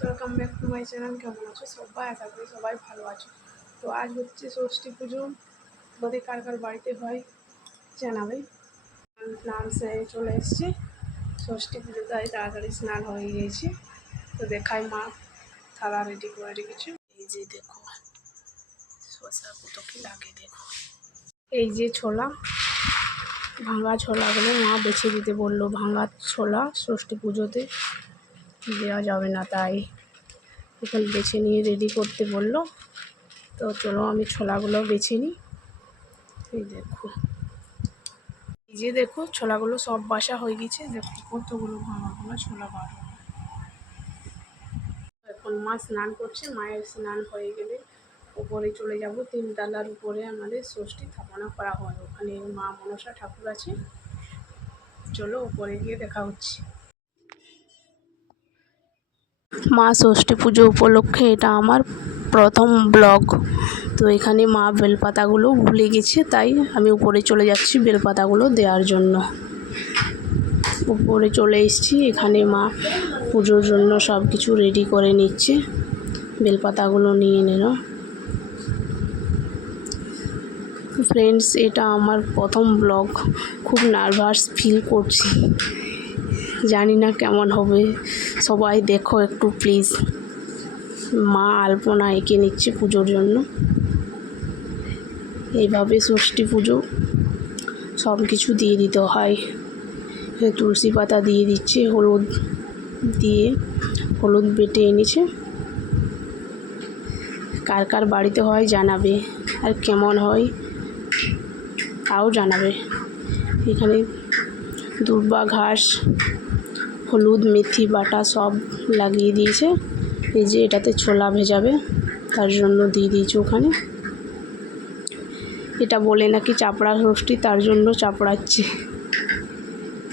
Welcome back to my channel. কেমন আছো সবাই? আশা করি সবাই ভালো আছো। তো আজ হচ্ছে ষষ্ঠী পুজো। তোমাদের কার কার বাড়িতে হয় জানাবে। স্নান সেরে চলে এসেছি। ষষ্ঠী পুজো তাই তাড়াতাড়ি স্নান হয়ে গিয়েছে। তো দেখাই মা থালা রেডি করে রেখেছে। এই যে দেখো শসা কত কি লাগে দেখো। এই যে ছোলা, ভাঙা ছোলাগুলো মা বেছে দিতে বললো। ভাঙা ছোলা ষষ্ঠী পুজোতে দেওয়া যাবে না, তাই এখন বেছে নিয়ে রেডি করতে বললো। তো চলো আমি ছোলাগুলো বেছে নিই। এই দেখো, এই যে দেখো ছোলাগুলো সব বাসা হয়ে গেছে। দেখো কতগুলো ভাঙাগুলো ছোলা বার হবে। এখন মা স্নান করছে। মায়ের স্নান হয়ে গেলে উপরে চলে যাব। 3 তলার উপরে আমাদের ষষ্ঠী স্থাপনা করা হয়। ওখানে মা মনসা ঠাকুর আছে। চলো উপরে গিয়ে দেখা হচ্ছে। মা ষষ্ঠী পুজো উপলক্ষে এটা আমার প্রথম ব্লগ। তো এখানে মা বেলপাতাগুলো ভুলে গেছে, তাই আমি উপরে চলে যাচ্ছি বেলপাতাগুলো দেওয়ার জন্য। উপরে চলে এসেছি। এখানে মা পুজোর জন্য সব কিছু রেডি করে নিচ্ছে। বেলপাতাগুলো নিয়ে নিল। ফ্রেন্ডস, এটা আমার প্রথম ব্লগ। খুব নার্ভাস ফিল করছি, জানি না কেমন হবে। সবাই দেখো একটু প্লিজ। মা আলপনা এঁকে নিচ্ছে পুজোর জন্য। এইভাবে ষষ্ঠী পুজো সব কিছু দিয়ে দিতে হয়। তুলসী পাতা দিয়ে দিচ্ছে, হলুদ দিয়ে, হলুদ বেটে এনেছে। কার কার বাড়িতে হয় জানাবে, আর কেমন হয় তাও জানাবে। এখানে দুর্বা ঘাস, হলুদ, মেথি বাটা সব লাগিয়ে দিয়েছে। এই যে এটাতে ছোলা ভেজাবে, তার জন্য দিয়ে দিয়েছে ওখানে। এটা বলে নাকি চাপড়া ষষ্ঠী, তার জন্য চাপড়াচ্ছে।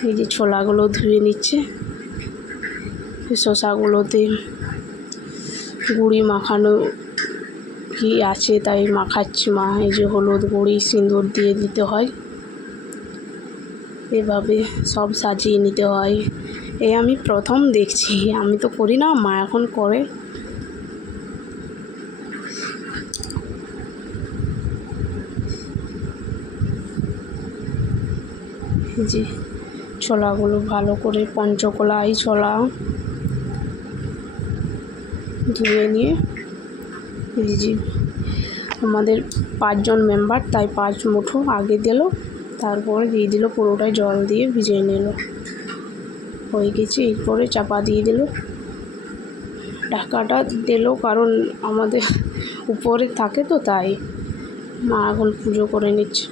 এই যে ছোলাগুলো ধুয়ে নিচ্ছে। শসাগুলোতে গুঁড়ি মাখানো কি আছে তাই মাখাচ্ছে মা। এই যে হলুদ গুঁড়ি, সিঁদুর দিয়ে দিতে হয়। এভাবে সব সাজিয়ে নিতে হয়। এই আমি প্রথম দেখছি, আমি তো করি না, মা এখন করে। যে ছোলাগুলো ভালো করে পঞ্চকলাই ছোলা ধুয়ে নিয়ে, এই যে আমাদের 5 জন মেম্বার, তাই 5 মুঠো আগে দিল, তারপরে দিয়ে দিল পুরোটাই জল দিয়ে ভিজিয়ে নিল। হয়ে গেছে। এরপরে চাপা দিয়ে দিল। ঢাকাটা দিল কারণ আমাদের উপরে থাকে তো, তাই মা এখন পুজো করে নিচ্ছে।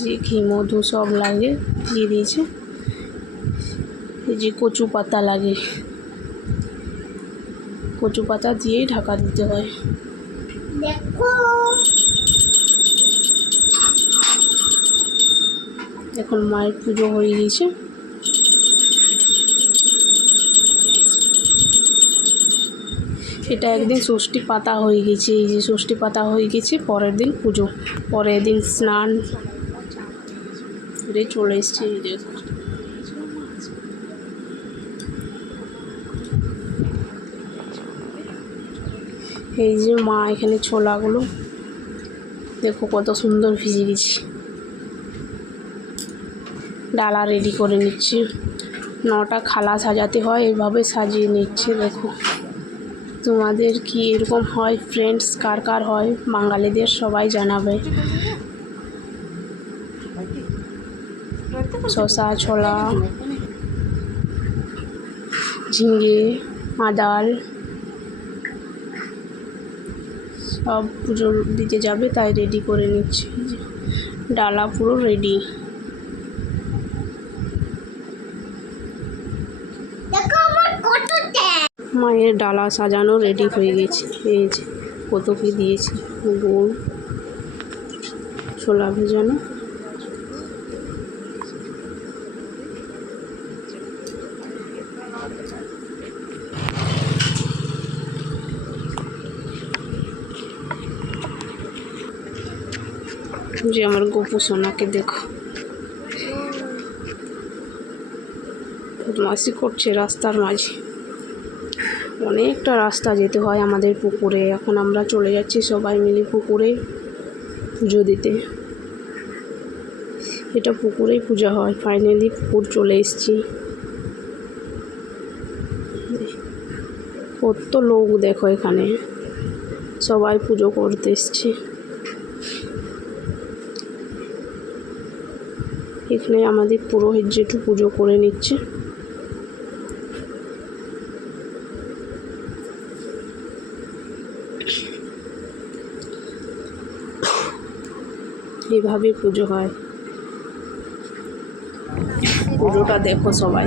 যে ঘি মধু সব লাগে দিয়ে দিয়েছে। এই যে কচু পাতা লাগে, কচু পাতা দিয়েই ঢাকা দিতে হয়। দেখো এখন মায়ের পুজো হয়ে গেছে। এটা একদিন ষষ্ঠী পাতা হয়ে গেছে। এই যে ষষ্ঠী পাতা হয়ে গেছে, পরের দিন পুজো, পরের দিন স্নান করে চলে এসছে। এই দেখো এই যে মা এখানে ছোলাগুলো দেখো কত সুন্দর ভিজে গেছে। ডালা রেডি করে নিচ্ছে। 9টা খালা সাজাতে হয়, এভাবে সাজিয়ে নিচ্ছে। দেখো তোমাদের কি এরকম হয় ফ্রেন্ডস? কার কার হয় বাঙালিদের সবাই জানাবে। শসা, ছোলা, ঝিঙে, আদাল সব পুজো দিতে যাবে, তাই রেডি করে নিচ্ছে। ডালা পুরো রেডি। মায়ের ডালা সাজানো রেডি হয়ে গেছে। এই যে কত কি দিয়েছি, গুড়, ছোলা ভেজানো। যে আমার গোপু সোনাকে দেখো, বদমাইশি করছে রাস্তার মাঝে। অনেকটা রাস্তা যেতে হয় আমাদের পুকুরে। এখন আমরা চলে যাচ্ছি সবাই মিলে পুকুরে পুজো দিতে। এটা পুকুরেই পূজা হয়। ফাইনালি পুকুর চলে এসেছি। কত লোক দেখো, এখানে সবাই পুজো করতে এসছে। এখানে আমাদের পুরোহিত জেঠু পুজো করে নিচ্ছে। এইভাবে পুজো হয়। পুজোটা দেখো সবাই।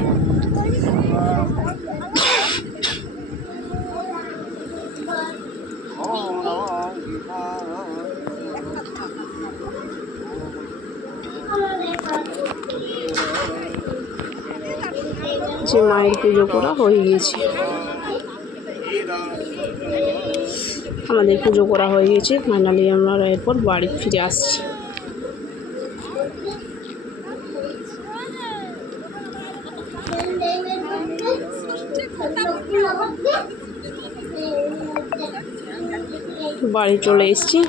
যে মায়ের পুজো করা হয়ে গেছে, আমাদের পুজো করা হয়ে গেছে। ফাইনালি আমরা এরপর বাড়ি ফিরে আসছি। বাড়ি চলে এসেছি।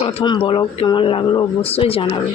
প্রথম ব্লগ কেমন লাগলো অবশ্যই জানাবে।